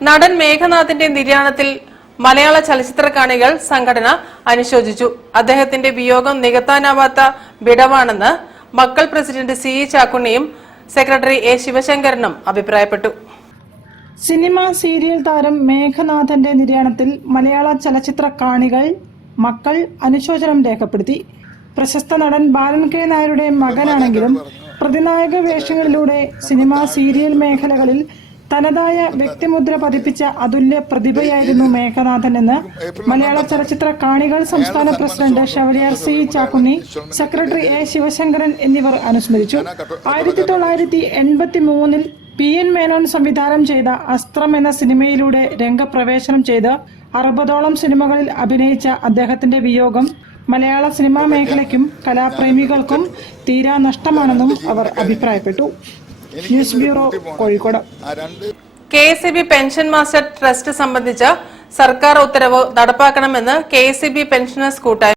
നടൻ മേഘനാഥിന്റെ നിര്യാണത്തിൽ മലയാള ചലച്ചിത്രകാണികൾ സംഘടന അനുശോചിച്ചു. അദ്ദേഹത്തിന്റെ വിയോഗം നികത്താനാവാത്ത വിടവാണെന്ന് മക്കൾ പ്രസിഡന്റ് സി ചാക്കുണ്ണിയും സെക്രട്ടറി എ ശിവശങ്കരനും അഭിപ്രായപ്പെട്ടു. സിനിമ സീരിയൽ താരം മേഘനാഥന്റെ നിര്യാണത്തിൽ മലയാള ചലച്ചിത്ര കാണികൾ മക്കൾ അനുശോചനം രേഖപ്പെടുത്തി. പ്രശസ്ത നടൻ ബാലൻ കെ നായരുടെ മകനാണെങ്കിലും പ്രതിനായക വേഷങ്ങളിലൂടെ സിനിമ സീരിയൽ മേഖലകളിൽ തനതായ വ്യക്തിമുദ്ര പതിപ്പിച്ച അതുല്യ പ്രതിഭയായിരുന്നു മേഘനാഥൻ എന്ന് മലയാള ചലച്ചിത്ര കാണികൾ സംസ്ഥാന president Chevalier C Chakkunni, secretary A Sivasankaran എന്നിവർ അനുസ്മരിച്ചു. 1983 PN മേനോൻ സംവിധാനം ചെയ്ത അസ്ത്രം എന്ന സിനിമയിലൂടെ രംഗപ്രവേശനം ചെയ്ത് 60ഓളം സിനിമകളിൽ അഭിനയിച്ച അദ്ദേഹത്തിന്റെ വിയോഗം മലയാള സിനിമാ മേഖലയ്ക്കും കലാപ്രേമികൾക്കും തീരാ നഷ്ടമാണെന്നും അവർ അഭിപ്രായപ്പെട്ടു. News bureau, Kozhikode. KSEB pension master trust സംബന്ധിച്ച സർക്കാർ ഉത്തരവ് നടപ്പാക്കണമെന്ന് KSEB പെൻഷനേഴ്സ് കൂട്ടായ്മ